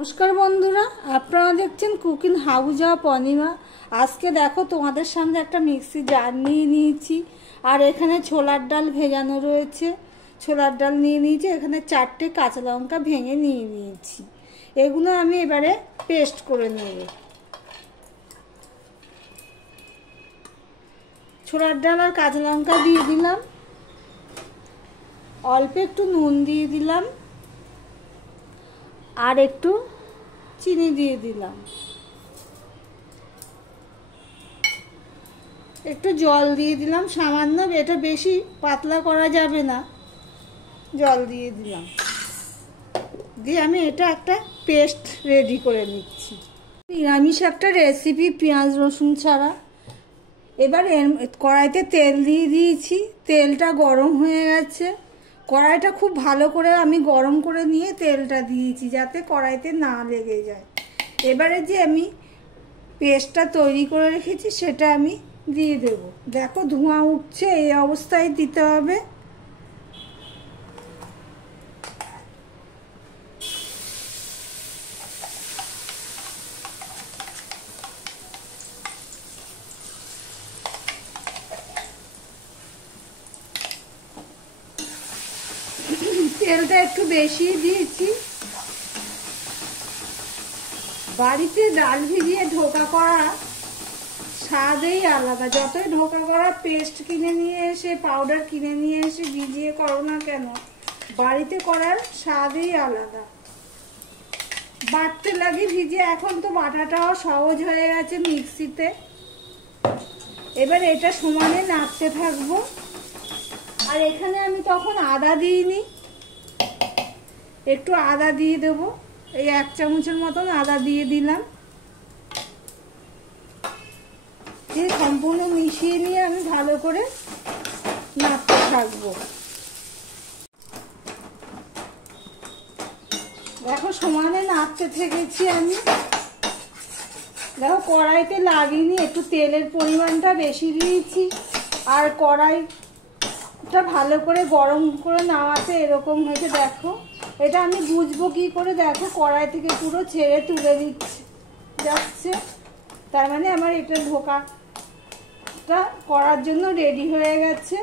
নমস্কার বন্ধুরা, আপনারা দেখছেন কুকিং হাউস অফ অনিমা। আজকে দেখো তোমাদের সামনে একটা মিক্সি জার নিয়ে নিয়েছি, আর এখানে ছোলার ডাল ভেজানো রয়েছে। ছোলার ডাল নিয়ে নিয়েছি, এখানে 4টে কাঁচা লঙ্কা ভেঙে নিয়ে নিয়েছি। এগুলো আমি এবারে পেস্ট করে নেব। ছোলার ডাল আর কাঁচা লঙ্কা দিয়ে দিলাম, অল্প একটু নুন দিয়ে দিলাম, আর একটু চিনি দিয়ে দিলাম, একটু জল দিয়ে দিলাম সামান্য, এটা বেশি পাতলা করা যাবে না, জল দিয়ে দিলাম। দিয়ে আমি এটা একটা পেস্ট রেডি করে নিচ্ছি। নিরামিষ একটা রেসিপি, পেঁয়াজ রসুন ছাড়া। এবার কড়াইতে তেল দিয়ে দিয়েছি, তেলটা গরম হয়ে গেছে। কড়াইটা খুব ভালো করে আমি গরম করে নিয়ে তেলটা দিয়েছি, যাতে কড়াইতে না লেগে যায়। এবারে যে আমি পেস্টটা তৈরি করে রেখেছি সেটা আমি দিয়ে দেব। দেখো ধোঁয়া উঠছে, এই অবস্থায় দিতে হবে। তেলটা একটু বেশি দিয়েছি। বাড়িতে ডাল ভিজিয়ে ধোকা করা স্বাদেই আলাদা। যতই ধোকা করা পেস্ট কিনে নিয়ে এসে, পাউডার কিনে নিয়ে এসে ভিজিয়ে করো না কেন, বাড়িতে করার স্বাদেই আলাদা। বাটতে লাগে ভিজিয়ে, এখন তো বাটাটাও সহজ হয়ে গেছে মিক্সিতে। এবার এটা সমানে নাড়তে থাকবো। আর এখানে আমি তখন আদা দিইনি, একটু আদা দিয়ে দেবো। এই 1 চামচের মতন আদা দিয়ে দিলাম। দিয়ে সম্পূর্ণ মিশিয়ে নিয়ে আমি ভালো করে নাড়তে থাকবো। দেখো সমানে নাড়তে থেকেছি আমি। দেখো কড়াইতে লাগিনি, একটু তেলের পরিমাণটা বেশি দিয়েছি। আর কড়াইটা ভালো করে গরম করে নামাতে এরকম হয়েছে। দেখো এটা আমি বুঝবো কি করে, দেখো কড়াই থেকে পুরো ছেড়ে তুলে দিচ্ছে যাচ্ছে, তার মানে আমার এটা ধোকাটা করার জন্য রেডি হয়ে গেছে।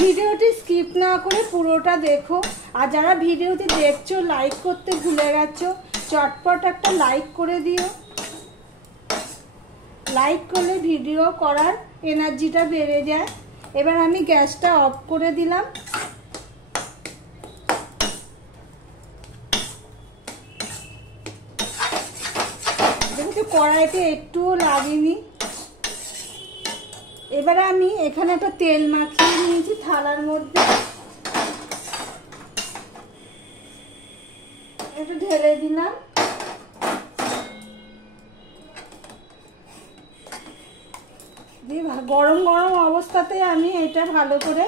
ভিডিওটি স্কিপ না করে পুরোটা দেখো। আর যারা ভিডিওটি দেখছো লাইক করতে ভুলে গেছো, চটপট একটা লাইক করে দিও। লাইক করলে ভিডিও করার এনার্জিটা বেড়ে যায়। এবার আমি গ্যাসটা অফ করে দিলাম। দেখো কড়াইতে একটুও লাগেনি। এবারে আমি এখানে একটা তেল মাখিয়ে নিয়েছি থালার মধ্যে, একটু ঢেলে দিলাম। দিয়ে গরম গরম অবস্থাতে আমি এটা ভালো করে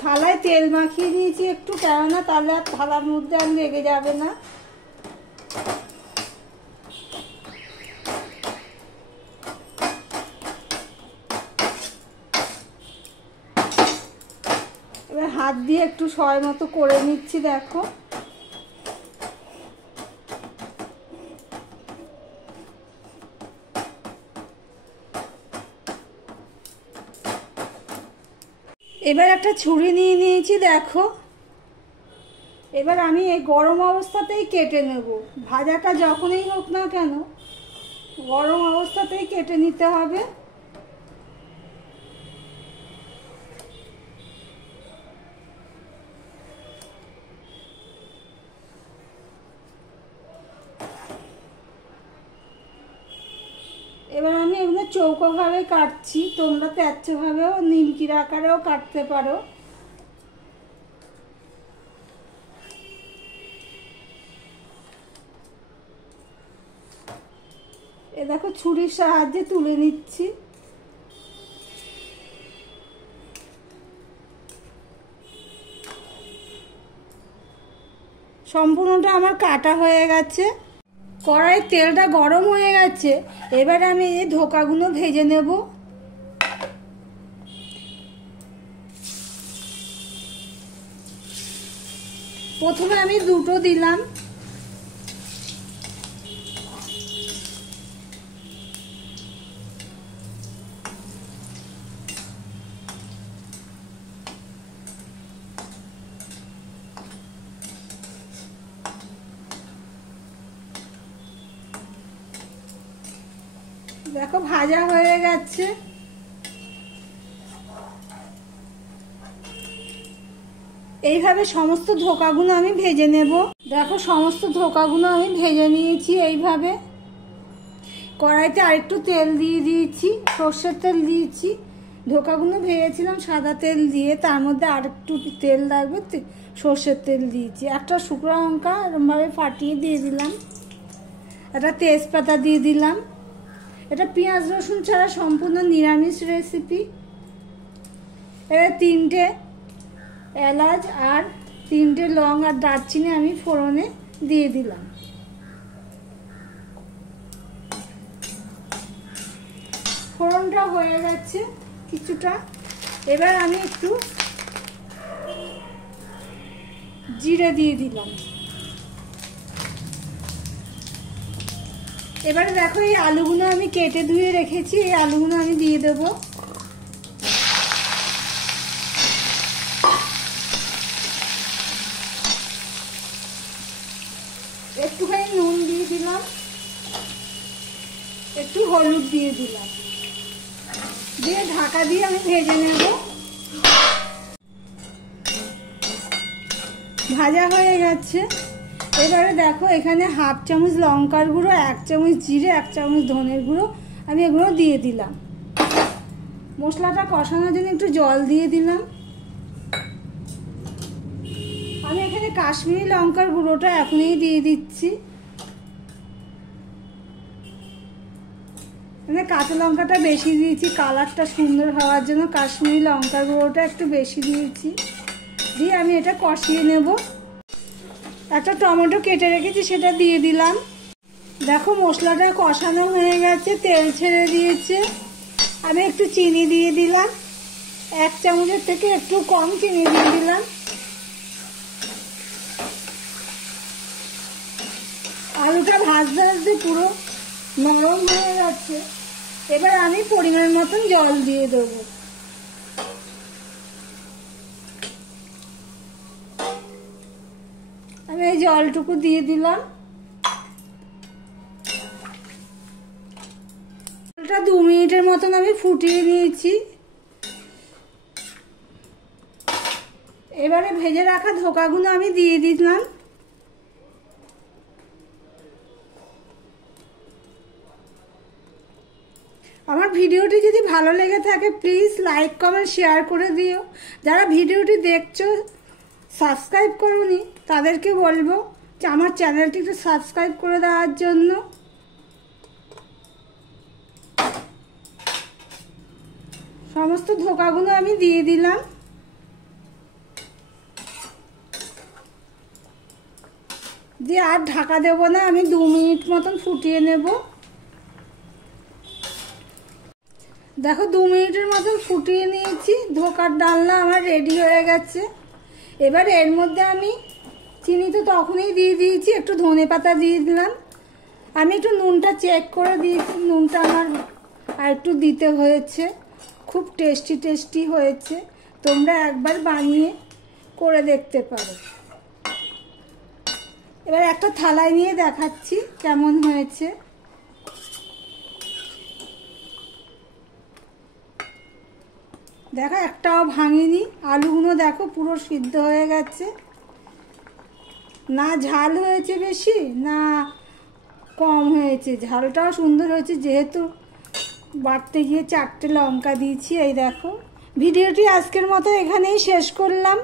থালায় তেল মাখিয়ে নিয়েছি একটু, কেননা তাহলে আর থালার মধ্যে আর লেগে যাবে না। এবার হাত দিয়ে একটু সময় মতো করে নিচ্ছি। দেখো এবার একটা ছুরি নিয়ে নিয়েছি। দেখো এবার আমি এই গরম অবস্থাতেই কেটে নেব। ভাজাটা যখনই হোক না কেন গরম অবস্থাতেই কেটে নিতে হবে। এবার আমি এগুলো চৌকোভাবে কাটছি, তোমরা তেচ্ছাভাবেও নিমকির আকারেও কাটতে পারো। এ দেখো ছুরির সাহায্যে তুলে নিচ্ছি। সম্পূর্ণটা আমার কাটা হয়ে গেছে। কড়াইয়ের তেলটা গরম হয়ে গেছে। এবার আমি এই ধোকাগুলো ভেজে নেব। প্রথমে আমি দুটো দিলাম। দেখো ভাজা হয়ে গেছে। এইভাবে সমস্ত ধোকাগুলো আমি ভেজে নেব। দেখো সমস্ত ধোকাগুলো আমি ভেজে নিয়েছি। এইভাবে কড়াইতে আরেকটু তেল দিয়ে দিয়েছি, সর্ষের তেল দিয়েছি। ধোকাগুলো ভেজেছিলাম সাদা তেল দিয়ে, তার মধ্যে আরেকটু তেল লাগবে, সর্ষের তেল দিয়েছি। একটা শুকনো লঙ্কা এরকমভাবে ফাটিয়ে দিয়ে দিলাম। একটা তেজপাতা দিয়ে দিলাম। এটা পেঁয়াজ রসুন ছাড়া সম্পূর্ণ নিরামিষ রেসিপি। এবার 3টে এলাচ আর 3টে লং আর দারচিনি আমি ফোড়নে দিয়ে দিলাম। ফোড়নটা হয়ে গেছে কিছুটা। এবার আমি একটু জিরে দিয়ে দিলাম। এবারে দেখো এই আলুগুলো আমি কেটে ধুয়ে রেখেছি, এই আলুগুলো আমি দিয়ে দেব। একটুখানি নুন দিয়ে দিলাম, একটু হলুদ দিয়ে দিলাম, দিয়ে ঢাকা দিয়ে আমি ভেজে নেব। ভাজা হয়ে গেছে। এবারে দেখো এখানে হাফ চামচ লঙ্কার গুঁড়ো, 1 চামচ জিরে, 1 চামচ ধনের গুঁড়ো আমি এগুলো দিয়ে দিলাম। মশলাটা কষানোর জন্য একটু জল দিয়ে দিলাম। আমি এখানে কাশ্মীরি লঙ্কার গুঁড়োটা এখনই দিয়ে দিচ্ছি। মানে কাঁচা লঙ্কাটা বেশি দিয়েছি, কালারটা সুন্দর হওয়ার জন্য কাশ্মীরি লঙ্কার গুঁড়োটা একটু বেশি দিয়েছি। দিয়ে আমি এটা কষিয়ে নেব। একটা টমেটো কেটে রেখেছি, সেটা দিয়ে দিলাম। দেখো মশলাটা কষানো হয়ে গেছে, তেল ছেড়ে দিয়েছে। আমি একটু চিনি দিয়ে দিলাম, 1 চামচের থেকে একটু কম চিনি দিয়ে দিলাম। আলুটা ভাজতে ভাজতে পুরো নরম হয়ে যাচ্ছে। এবার আমি পরিমাণ মতন জল দিয়ে দেবো। আমি এই জলটুকু দিয়ে দিলাম। জলটা 2 মিনিটের মতন আমি ফুটিয়ে নিয়েছি। এবারে ভেজে রাখা ধোকাগুলো আমি দিয়ে দিলাম। আমার ভিডিওটি যদি ভালো লেগে থাকে প্লিজ লাইক কমেন্ট শেয়ার করে দিও। যারা ভিডিওটি দেখছো সাবস্ক্রাইব করোনি তাদেরকে বলবো যে আমার চ্যানেলটি একটু সাবস্ক্রাইব করে দেওয়ার জন্য। সমস্ত ধোকাগুলো আমি দিয়ে দিলাম। দিয়ে আর ঢাকা দেবো না, আমি 2 মিনিট মতন ফুটিয়ে নেব। দেখো 2 মিনিটের মতন ফুটিয়ে নিয়েছি। ধোকার ডালনা আমার রেডি হয়ে গেছে। এবার এর মধ্যে আমি চিনি তো তখনই দিয়ে দিয়েছি, একটু ধনেপাতা দিয়ে দিলাম। আমি একটু নুনটা চেক করে দিয়েছি, নুনটা আমার আর একটু দিতে হয়েছে। খুব টেস্টি হয়েছে। তোমরা একবার বানিয়ে করে দেখতে পারো। এবার একটা থালায় নিয়ে দেখাচ্ছি কেমন হয়েছে। দেখো একটাও ভাঙিনি। আলুগুলো দেখো পুরো সিদ্ধ হয়ে গেছে। না ঝাল হয়েছে বেশি না কম হয়েছে, ঝালটাও সুন্দর হয়েছে যেহেতু বাটতে গিয়ে 4টে লঙ্কা দিয়েছি। এই দেখো ভিডিওটি আজকের মতো এখানেই শেষ করলাম।